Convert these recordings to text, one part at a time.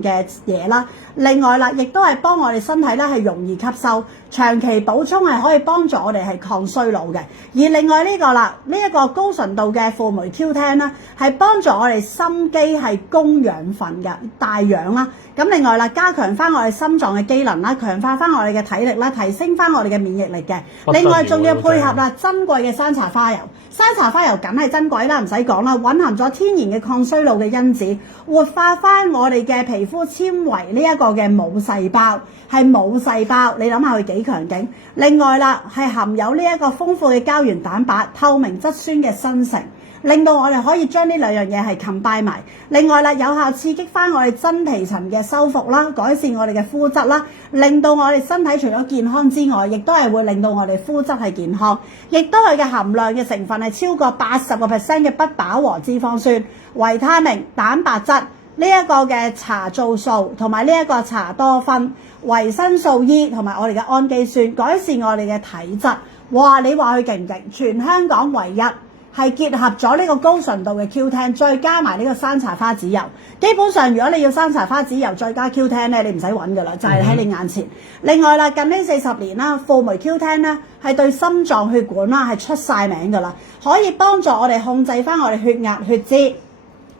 嘅嘢啦，另外啦，亦都係幫我哋身體咧係容易吸收，長期補充係可以幫助我哋係抗衰老嘅。而另外呢個啦，呢一個高純度嘅輔酶 Q10啦，係幫助我哋心肌係供養分嘅帶氧啦。咁另外啦，加強翻我哋心臟嘅機能啦，強化翻我哋嘅體力啦，提升翻我哋嘅免疫力嘅。另外仲要配合啦珍貴嘅山茶花油，山茶花油梗係珍貴啦，唔使講啦，蘊含咗天然嘅抗衰老嘅因子，活化翻我哋嘅皮膚纖維呢一個嘅母細胞，係母細胞，你諗下佢幾強勁。另外啦，係含有呢一個豐富嘅膠原蛋白、透明質酸嘅生成，令到我哋可以將呢兩樣嘢係combine埋。另外啦，有效刺激翻我哋真皮層嘅修復啦，改善我哋嘅膚質啦，令到我哋身體除咗健康之外，亦都係會令到我哋膚質係健康，亦都佢嘅含量嘅成分係超過80%嘅不飽和脂肪酸、維他命、蛋白質。呢一個嘅茶皂素同埋呢一個茶多酚、維生素 E 同埋我哋嘅氨基酸，改善我哋嘅體質。哇！你話佢勁唔勁？全香港唯一係結合咗呢個高純度嘅 Q10，再加埋呢個山茶花籽油。基本上，如果你要山茶花籽油再加 Q10咧，你唔使揾噶啦，就係喺你眼前。另外啦，近呢40年啦，輔酶 Q10咧係對心臟血管啦係出晒名噶啦，可以幫助我哋控制翻我哋血壓、血脂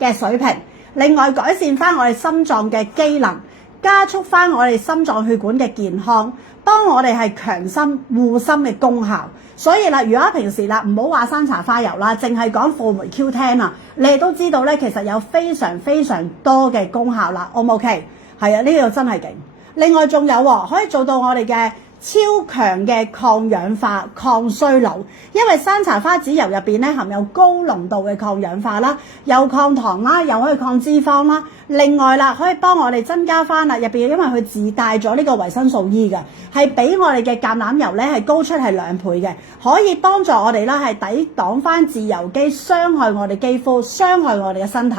嘅水平。另外改善翻我哋心臟嘅機能，加速翻我哋心臟血管嘅健康，幫我哋係強心護心嘅功效。所以啦，如果平時啦唔好話山茶花油啦，淨係講輔酶 Q10啊，你哋都知道咧，其實有非常非常多嘅功效啦。O 唔 OK？係啊，呢個真係勁。另外仲有可以做到我哋嘅超強嘅抗氧化、抗衰老，因為山茶花籽油入邊咧含有高濃度嘅抗氧化啦，又抗糖啦，又可以抗脂肪啦。另外啦，可以幫我哋增加翻啦入邊，因為佢自帶咗呢個維生素 E 嘅，係比我哋嘅橄欖油咧係高出係2倍嘅，可以幫助我哋啦係抵擋翻自由基傷害我哋肌膚、傷害我哋嘅身體。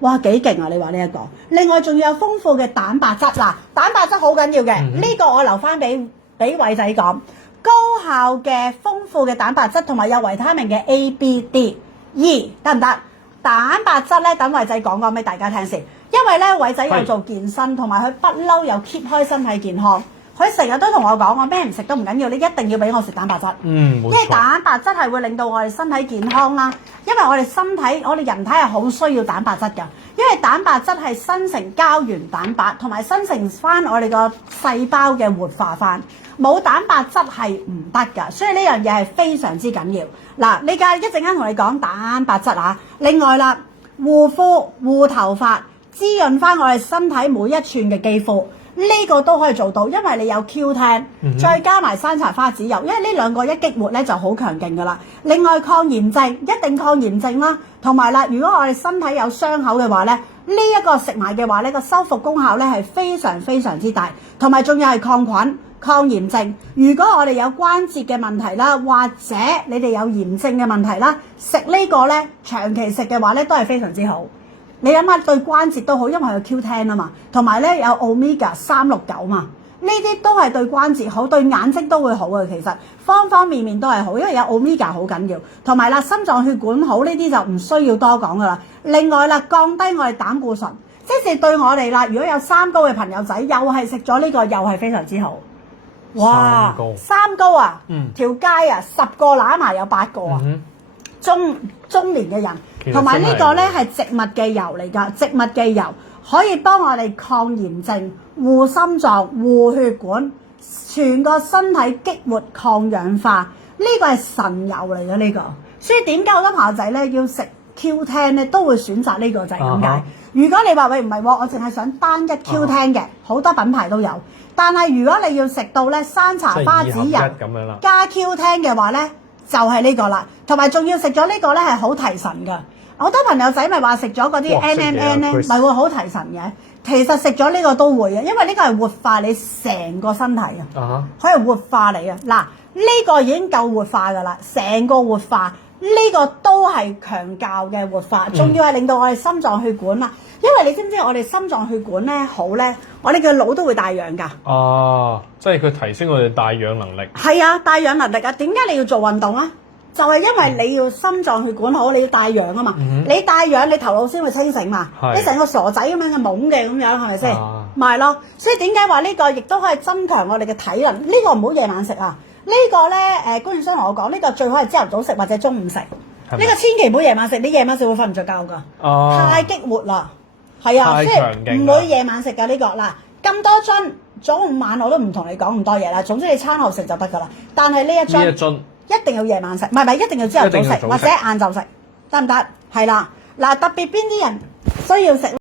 哇，幾勁啊！你話呢一個，另外仲要有豐富嘅蛋白質嗱，蛋白質好緊要嘅，呢個我留翻俾偉仔講。高效嘅豐富嘅蛋白質同埋有維他命嘅 A、B、D、E 得唔得？蛋白質咧，等偉仔講俾大家聽先，因為咧偉仔有做健身，同埋佢不嬲又 keep 開身體健康。佢成日都同我講，我咩唔食都唔緊要，你一定要俾我食蛋白質。因為蛋白質係會令到我哋身體健康啦。因為我哋身體，我哋人體係好需要蛋白質㗎。因為蛋白質係生成膠原蛋白，同埋生成翻我哋個細胞嘅活化翻。冇蛋白質係唔得㗎，所以呢樣嘢係非常之緊要。嗱，呢家一陣間同你講蛋白質啊。另外啦，護膚、護頭髮、滋潤翻我哋身體每一寸嘅肌膚。呢個都可以做到，因為你有 Q10，再加埋山茶花籽油，因為呢兩個一激活咧就好強勁噶啦。另外抗炎症一定抗炎症啦，同埋啦，如果我哋身體有傷口嘅話咧，呢一個食埋嘅話咧，個修復功效咧係非常非常之大，同埋仲有係抗菌、抗炎症。如果我哋有關節嘅問題啦，或者你哋有炎症嘅問題啦，食呢個咧長期食嘅話咧都係非常之好。你諗下對關節都好，因為有 Q10啊嘛，同埋咧有 Omega 369嘛，呢啲都係對關節好，對眼睛都會好嘅。其實方方面面都係好，因為有 Omega 好緊要，同埋啦心臟血管好，呢啲就唔需要多講噶啦。另外啦，降低我哋膽固醇，即係對我哋啦，如果有三高嘅朋友仔，又係食咗呢個，又係非常之好。哇，三高啊，條街啊10個揦埋有8個啊，中年嘅人。同埋呢個咧係植物嘅油嚟㗎，植物嘅油可以幫我哋抗炎症、護心臟、護血管，全個身體激活抗氧化，呢個係神油嚟嘅呢個。所以點解好多朋友仔咧要食 Q10咧都會選擇呢個就係咁解。如果你話喂唔係喎，我淨係想單一 Q10嘅，好多品牌都有。但係如果你要食到咧山茶花籽油加 Q10嘅話咧，就係呢個啦。同埋仲要食咗呢個咧係好提神㗎。好多朋友仔咪話食咗嗰啲 NMN 咧，咪會好提神嘅。其實食咗呢個都會嘅，因為呢個係活化你成個身體啊，可以活化你啊。嗱，呢個已經夠活化㗎啦，成個活化呢個都係強教嘅活化，仲要係令到我哋心臟血管啊。因為你知唔知我哋心臟血管咧好咧，我哋嘅腦都會帶氧㗎。哦，即係佢提升我哋帶氧能力。係啊，帶氧能力啊。點解你要做運動啊？就係因為你要心臟血管好，你要帶氧啊嘛。你帶氧，你頭腦先會清醒嘛。你成個傻仔咁樣嘅懵嘅咁樣，係咪先？咪係咯。所以點解話呢個亦都可以增強我哋嘅體能？呢個唔好夜晚食啊。呢個咧供應商同我講，呢個最好係朝頭早食或者中午食。呢個千祈唔好夜晚食，你夜晚食會瞓唔着覺㗎。太激活啦，係啊，即係唔會夜晚食㗎呢個。嗱，咁多樽，早午晚我都唔同你講咁多嘢啦。總之你餐後食就得㗎啦。但係呢一樽一定要夜晚食，唔係一定要朝頭早食或者晏晝食，得唔得？係啦，嗱，特別邊啲人需要食？